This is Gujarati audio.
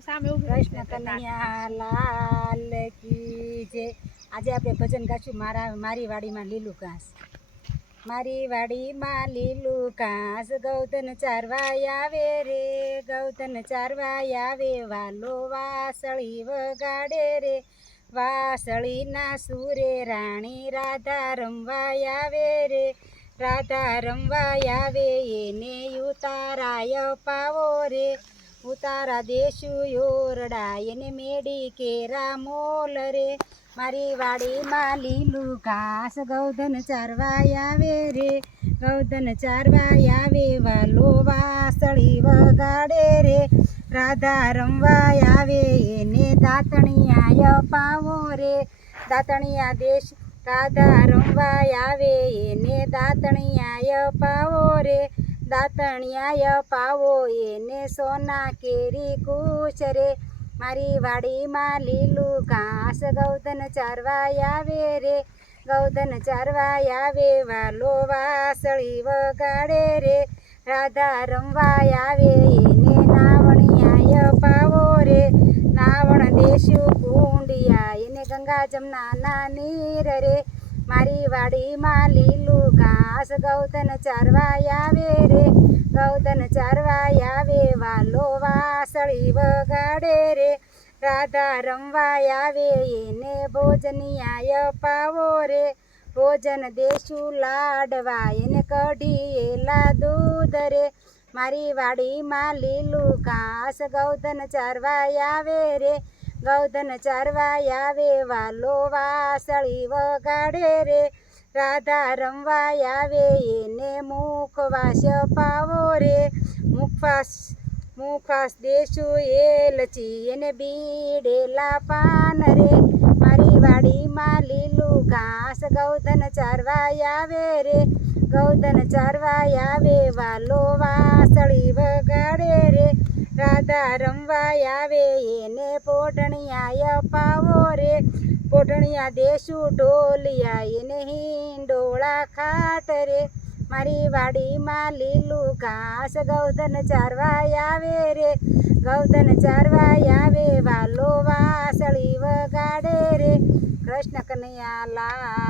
કૃષ્ણ કનૈયા લાલ કી જય। આજે આપણે ભજન ગાશું મારી વાડીમાં લીલું ઘાસ। મારી વાડીમાં લીલું ઘાસ ગૌધન ચારવા આવે રે, ગૌધન ચારવા આવે વાલો વાસળી વગાડે રે, વાસળીના સુરે રાણી રાધા રમવા આવે રે, રાધા રમવા આવે એને ઉતારાય પાવો રે, ઉતારા દેશું યોરડા એને મેડી કેરા મોલ રે। મારી વાડીમાં લીલું ઘાસ ગૌધન ચારવા આવે રે, ગૌધન ચારવા આવે વાલો વાસળી વગાડે રે, રાધા રમવા આવે એને દાંતણિયા પાવો રે, દાંતણિયા દેશ રાધા રમવા આવે એને દાંતણિયા પાવો રે, દાંતણિયા પાવો એને સોના કેરી કુશ રે। મારી વાડીમાં લીલું ઘાસ ગૌધન ચારવા આવે રે, ગૌધન ચારવા આવે વાલો વાસળી વગાડે રે, રાધા રમવા આવે એને નાવણિયા પાવો રે, નાવણ દેશું કુંડિયા એને ગંગા જમના નીર રે। મારી વાડીમાં લીલું ઘાસ ગૌધન ચારવા આવે રે, ગૌધન ચારવા આવે વાલો વાસળી વગાડે રે, રાધા રમવા આવે એને ભોજનિયા પાવો રે, ભોજન દેશું લાડવા એને કઢીએલા દૂધ રે। મારી વાડીમાં લીલું ઘાસ ગૌધન ચારવા આવે રે, ગૌધન ચારવા આવે વાલો વાસળી વગાડે રે, રાધા રમવા આવે એને મુખવાસ પાવો રે, મુખવાસ દેશું એલચી એને બીડેલા પાન રે। મારી વાડીમાં લીલું ઘાસ ગૌધન ચારવા આવે રે, ગૌધન ચારવા આવે વાલો વાસળી વગાડે રે, રાધા રમવા આવે એને પોઢણિયા પાવો રે, પોઢણિયા દેશું ઢોલિયા એને હિંડોળા ખાટ રે। મારી વાડીમાં લીલું ઘાસ ગૌધન ચારવા આવે રે, ગૌધન ચારવા આવે વાલો વાસળી વગાડે રે। કૃષ્ણ કનૈયા લાલ।